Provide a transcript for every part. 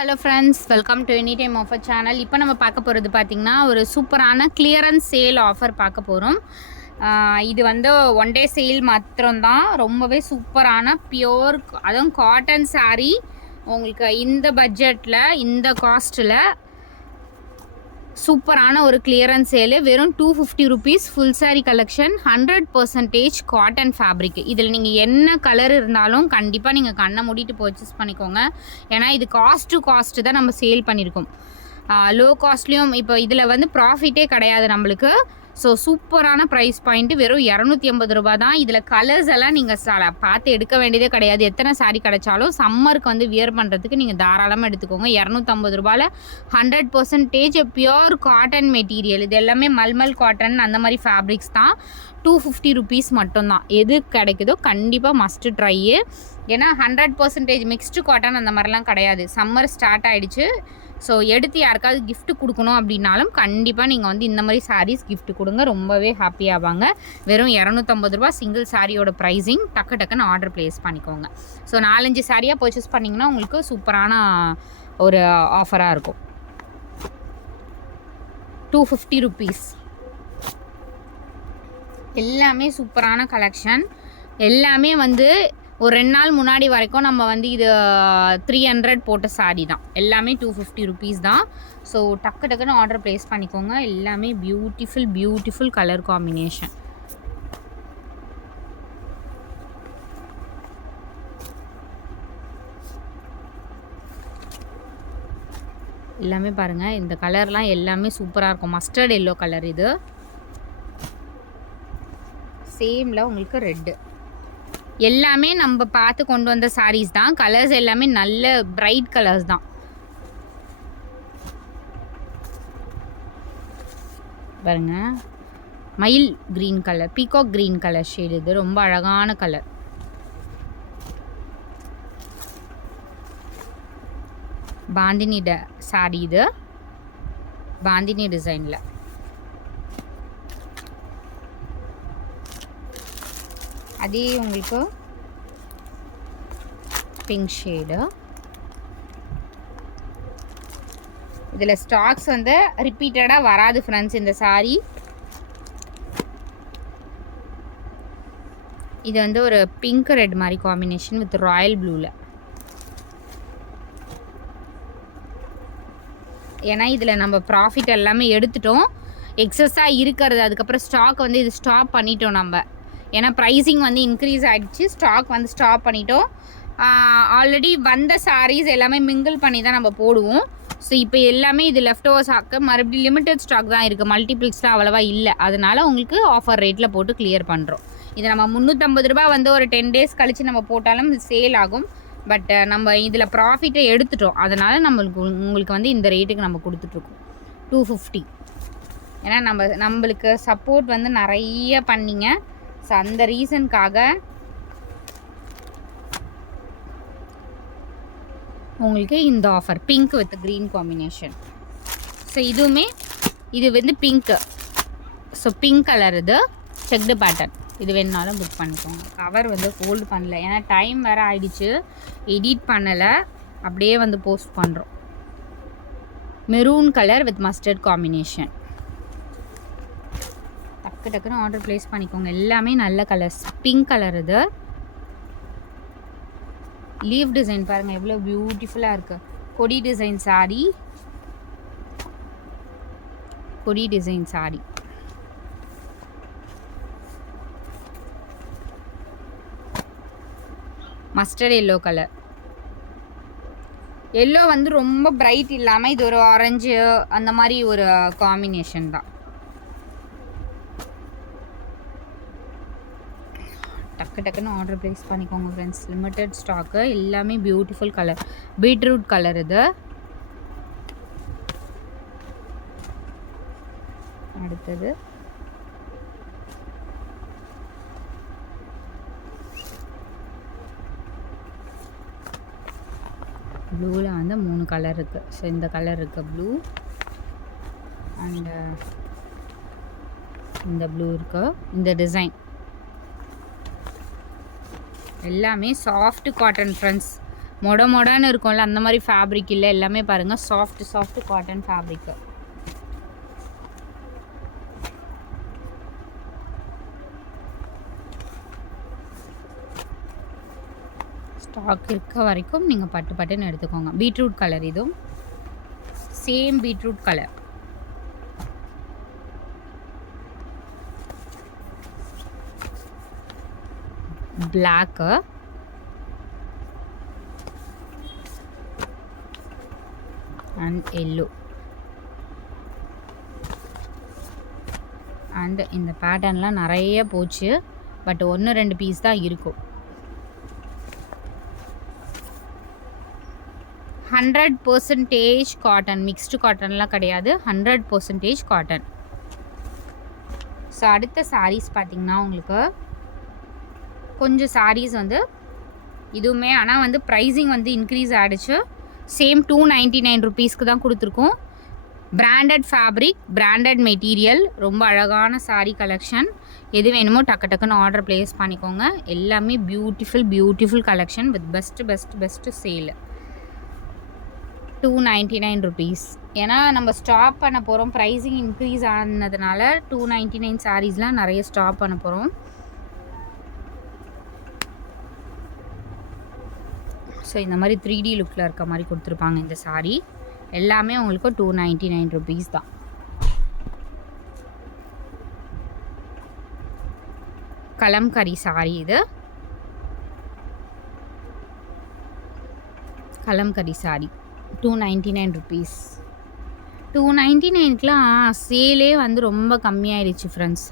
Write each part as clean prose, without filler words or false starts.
Hello friends, welcome to any time offer channel. இப்போ நம்ம பார்க்க போகிறது பார்த்திங்கன்னா ஒரு சூப்பரான கிளியரன்ஸ் சேல் ஆஃபர் பார்க்க போகிறோம். இது வந்து ஒன் டே சேல் மாத்திரம்தான். ரொம்பவே சூப்பரான பியோர், அதுவும் காட்டன் சாரீ. உங்களுக்கு இந்த பட்ஜெட்டில், இந்த காஸ்ட்டில் சூப்பரான ஒரு கிளியரன்ஸ் சேலு. வெறும் 250 rupees. Full sari collection, 100% cotton fabric. இதில் நீங்கள் என்ன கலர் இருந்தாலும் கண்டிப்பாக நீங்கள் கண்ணை மூடிட்டு பர்ச்சேஸ் பண்ணிக்கோங்க. ஏன்னா இது காஸ்ட் டு காஸ்ட்டு தான் நம்ம சேல் பண்ணியிருக்கோம். லோ காஸ்ட்லேயும் இப்போ இதில் வந்து ப்ராஃபிட்டே கிடையாது நம்மளுக்கு. ஸோ சூப்பரான ப்ரைஸ் பாயிண்ட்டு. வெறும் 250 ரூபா தான். இதில் கலர்ஸ் எல்லாம் நீங்கள் பார்த்து எடுக்க வேண்டியதே கிடையாது. எத்தனை சாரீ கிடைச்சாலும் சம்மருக்கு வந்து வியர் பண்ணுறதுக்கு நீங்கள் தாராளமாக எடுத்துக்கோங்க. 250 ரூபாயில் 100% பியோர் காட்டன் மெட்டீரியல். இது எல்லாமே மல்மல் காட்டன் அந்த மாதிரி ஃபேப்ரிக்ஸ் தான். 250 ருபீஸ் மட்டும்தான். எது கிடைக்குதோ கண்டிப்பாக மஸ்ட்டு ட்ரையு. ஏன்னா 100% மிக்ஸ்டு காட்டன் அந்த மாதிரிலாம் கிடையாது. சம்மர் ஸ்டார்ட் ஆகிடுச்சு. ஸோ எடுத்து யாருக்காவது கிஃப்ட் கொடுக்கணும் அப்படின்னாலும் கண்டிப்பாக நீங்கள் வந்து இந்த மாதிரி சாரீஸ் கிஃப்ட் கொடுங்க. ரொம்பவே ஹாப்பியாவாங்க. வெறும் 250 ரூபா சிங்கிள் சாரியோட ப்ரைஸிங். டக்குன்னு ஆர்டர் ப்ளேஸ் பண்ணிக்கோங்க. ஸோ 4-5 சாரியாக பர்ச்சேஸ் பண்ணிங்கன்னா உங்களுக்கு சூப்பரான ஒரு ஆஃபராக இருக்கும். 250 ருபீஸ். எல்லாமே சூப்பரான கலெக்ஷன். எல்லாமே வந்து ஒரு 2 நாள் முன்னாடி வரைக்கும் நம்ம வந்து இது 300 போட்ட சாரீ தான். எல்லாமே 250 ருபீஸ் தான். ஸோ டக்குன்னு ஆர்டர் ப்ளேஸ் பண்ணிக்கோங்க. எல்லாமே பியூட்டிஃபுல் கலர் காம்பினேஷன். எல்லாமே பாருங்கள், இந்த கலர்லாம் எல்லாமே சூப்பராக இருக்கும். மஸ்டர்ட் எல்லோ கலர் இது. சேமில் உங்களுக்கு ரெட்டு. எல்லாமே நம்ம பார்த்து கொண்டு வந்த சாரீஸ் தான். கலர்ஸ் எல்லாமே நல்ல பிரைட் கலர்ஸ் தான். பாருங்க, மயில் green colour, peacock green colour shade. இது ரொம்ப அழகான கலர். பாந்தினி சாரீ இது. பாந்தினி டிசைனில் அதே உங்களுக்கு பிங்க் ஷேடு. இதில் ஸ்டாக்ஸ் வந்து ரிப்பீட்டடாக வராது ஃப்ரெண்ட்ஸ் இந்த சாரீ. இது வந்து ஒரு பிங்க் ரெட் மாதிரி காம்பினேஷன் வித் ராயல் ப்ளூவில். ஏன்னா இதில் நம்ம ப்ராஃபிட் எல்லாமே எடுத்துட்டோம். எக்ஸஸாக இருக்கிறது அதுக்கப்புறம் ஸ்டாக் வந்து இது ஸ்டாப் பண்ணிட்டோம் நம்ம. ஏன்னா ப்ரைஸிங் வந்து இன்க்ரீஸ் ஆகிடுச்சு. ஸ்டாக் வந்து ஸ்டாப் பண்ணிட்டோம். ஆல்ரெடி வந்த சாரீஸ் எல்லாமே மிங்கிள் பண்ணி தான் நம்ம போடுவோம். ஸோ இப்போ எல்லாமே இது லெஃப்ட் ஓவர் ஸ்டாக்கு. மறுபடியும் லிமிட்டட் ஸ்டாக் தான் இருக்குது. மல்டிபிள்ஸ்லாம் அவ்வளோவா இல்லை. அதனால் உங்களுக்கு ஆஃபர் ரேட்டில் போட்டு கிளியர் பண்ணுறோம். இது நம்ம 350 ரூபா வந்து ஒரு 10 டேஸ் கழித்து நம்ம போட்டாலும் சேல் ஆகும். பட் நம்ம இதில் ப்ராஃபிட்டை எடுத்துட்டோம். அதனால் உங்களுக்கு வந்து இந்த ரேட்டுக்கு நம்ம கொடுத்துட்ருக்கோம் 250. ஏன்னா நம்மளுக்கு சப்போர்ட் வந்து நிறைய பண்ணிங்க. ஸோ அந்த ரீசனுக்காக உங்களுக்கு இந்த offer. Pink with green combination. So இதுவுமே இது வந்து பிங்க்கு. ஸோ பிங்க் கலர் இது செக்டு பேட்டர்ன். இது வேணுனாலும் புக் பண்ணிக்கோங்க. கவர் வந்து ஹோல்டு பண்ணல, ஏன்னா டைம் வேறு ஆகிடுச்சு. எடிட் பண்ணலை, அப்படியே வந்து போஸ்ட் பண்ணுறோம். Maroon colour with mustard combination. டக்குன்னு ஆர்டர் ப்ளேஸ் பண்ணிக்கோங்க. எல்லாமே நல்ல கலர்ஸ். பிங்க் கலர் இது. லீவ் டிசைன் பாருங்கள் எவ்வளோ பியூட்டிஃபுல்லாக இருக்குது. கொடி டிசைன் சாரீ. கொடி design sari. Mustard yellow colour. Yellow வந்து ரொம்ப பிரைட் இல்லாமல் இது ஒரு ஆரஞ்சு அந்த மாதிரி ஒரு காம்பினேஷன் தான். டக்குன்னு ஆர்டர் ப்ளேஸ் பண்ணிக்கோங்க ஃப்ரெண்ட்ஸ். Limited stock. எல்லாமே பியூட்டிஃபுல் கலர். பீட்ரூட் கலர் இது. அடுத்தது ப்ளூவில் வந்து 3 கலர் இருக்குது. ஸோ இந்த கலர் இருக்குது ப்ளூ, அண்ட் இந்த ப்ளூ இருக்குது. இந்த டிசைன் எல்லாமே சாஃப்ட் காட்டன் ஃப்ரெண்ட்ஸ். மொடன்னு இருக்கும்ல அந்த மாதிரி ஃபேப்ரிக் இல்லை, எல்லாமே பாருங்கள் சாஃப்ட் காட்டன் ஃபேப்ரிக்கு. ஸ்டாக் இருக்க வரைக்கும் நீங்கள் பட்டுன்னு எடுத்துக்கோங்க. பீட்ரூட் கலர், இதுவும் same beetroot colour. Black and yellow and இந்த பேட்டர்ன்லாம் நிறைய போச்சு, பட் 1-2 பீஸ் தான் இருக்கும். 100% காட்டன், மிக்ஸ்டு காட்டன்லாம் கிடையாது, 100% காட்டன். ஸோ அடுத்த சாரீஸ் பார்த்திங்கன்னா உங்களுக்கு கொஞ்சம் சாரீஸ் வந்து இதுவுமே ஆனால் வந்து ப்ரைஸிங் வந்து இன்க்ரீஸ் ஆகிடுச்சு. சேம் 299 ருபீஸ்க்கு தான் கொடுத்துருக்கோம். பிராண்டட் ஃபேப்ரிக், பிராண்டட் மெட்டீரியல், ரொம்ப அழகான சாரீ கலெக்ஷன். எது வேணுமோ டக்குன்னு ஆர்டர் ப்ளேஸ் பண்ணிக்கோங்க. எல்லாமே beautiful collection with best sale. 299 rupees. ஏன்னா நம்ம ஸ்டாப் பண்ண போகிறோம், ப்ரைஸிங் இன்க்ரீஸ் ஆனதுனால 299 சாரீஸ்லாம் நிறைய ஸ்டாப் பண்ண போகிறோம். ஸோ இந்த மாதிரி 3D லுக்கில் இருக்க மாதிரி கொடுத்துருப்பாங்க இந்த சாரீ. எல்லாமே உங்களுக்கு 299 ருபீஸ் தான். கலம்கரி சாரீ, இது கலம்கரி சாரீ 299 ருபீஸ். 299க்குலாம் சேலே வந்து ரொம்ப கம்மியாயிடுச்சு ஃப்ரெண்ட்ஸ்.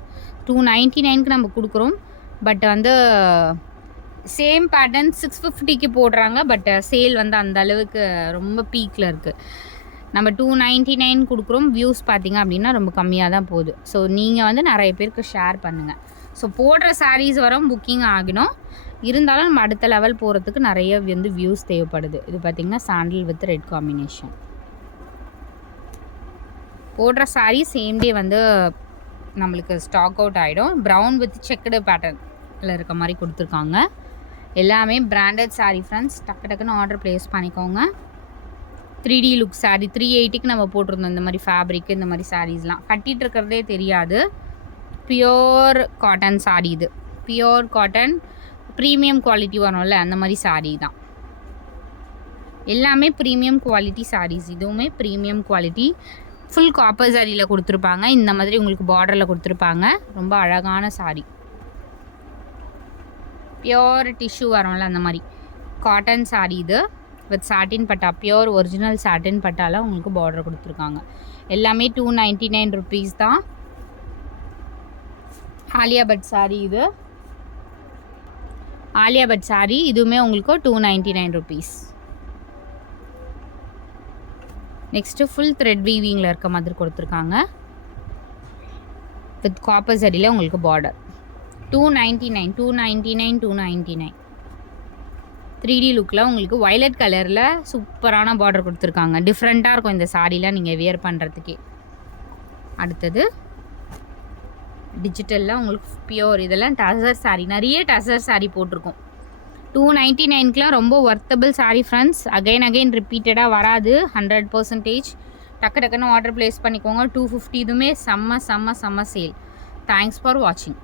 299க்கு நம்ம கொடுக்குறோம், பட் வந்து சேம் பேட்டர்ன் 650க்கு போடுறாங்க, பட் சேல் வந்து அந்த அளவுக்கு ரொம்ப பீக்கில் இருக்குது. நம்ம 299 கொடுக்குறோம். வியூஸ் பார்த்திங்க அப்படின்னா ரொம்ப கம்மியாக தான் போகுது. ஸோ நீங்கள் வந்து நிறைய பேருக்கு ஷேர் பண்ணுங்கள். ஸோ போடுற சாரீஸ் வரும் புக்கிங் ஆகணும், இருந்தாலும் நம்ம அடுத்த லெவல் போகிறதுக்கு நிறைய வந்து வியூஸ் தேவைப்படுது. இது பார்த்திங்கன்னா சாண்டில் வித் ரெட் காம்பினேஷன். போடுற சாரீ சேம் டே வந்து நம்மளுக்கு ஸ்டாக் அவுட் ஆகிடும். ப்ரௌன் வித் செக்குடு பேட்டர்னில் இருக்க மாதிரி கொடுத்துருக்காங்க. எல்லாமே பிராண்டட் சாரீ ஃப்ரெண்ட்ஸ். டக்குன்னு ஆர்டர் ப்ளேஸ் பண்ணிக்கோங்க. 3D லுக் சாரீ 380க்கு நம்ம போட்டிருந்தோம். இந்த மாதிரி ஃபேப்ரிக், இந்த மாதிரி சாரீஸ்லாம் கட்டிகிட்டு இருக்கிறதே தெரியாது. பியோர் காட்டன் சாரீ, இது பியோர் காட்டன், ப்ரீமியம் குவாலிட்டி வரும்ல அந்த மாதிரி சாரீ தான். எல்லாமே ப்ரீமியம் குவாலிட்டி சாரீஸ். இதுவுமே ப்ரீமியம் குவாலிட்டி. ஃபுல் காப்பர் சாரியில் கொடுத்துருப்பாங்க. இந்த மாதிரி உங்களுக்கு பார்டரில் கொடுத்துருப்பாங்க. ரொம்ப அழகான சாரீ. பியோர் டிஷ்யூ வரும்ல அந்த மாதிரி காட்டன் சாரீ இது வித் சாட்டின் பட்டா. பியோர் ஒரிஜினல் சாட்டின் பட்டாவில் உங்களுக்கு பார்டர் கொடுத்துருக்காங்க. எல்லாமே 299 ருபீஸ் தான். ஆலியா பட் சாரீ, இது ஆலியா பட் சாரீ, இதுவுமே உங்களுக்கு 299 ருபீஸ். நெக்ஸ்ட்டு ஃபுல் த்ரெட் வீவிங்கில் இருக்க மாதிரி கொடுத்துருக்காங்க வித் காப்பர் சரியில் உங்களுக்கு பார்டர். 299 3D லுக்கில் உங்களுக்கு வயலட் கலரில் சூப்பரான பார்டர் கொடுத்துருக்காங்க. டிஃப்ரெண்ட்டாக இருக்கும் இந்த சாரீலாம் நீங்கள் வியர் பண்ணுறதுக்கே. அடுத்தது டிஜிட்டலில் உங்களுக்கு பியோர், இதெல்லாம் டசர் சாரீ. நிறைய டசர் சாரீ போட்டிருக்கோம். 299க்குலாம் ரொம்ப ஒர்த்தபிள் சாரீ ஃப்ரெண்ட்ஸ். அகைன் ரிப்பீட்டடாக வராது. 100% டக்குன்னு ஆர்டர் ப்ளேஸ் பண்ணிக்கோங்க. 250 இதுவுமே செம்ம சேல். தேங்க்ஸ் ஃபார் வாட்சிங்.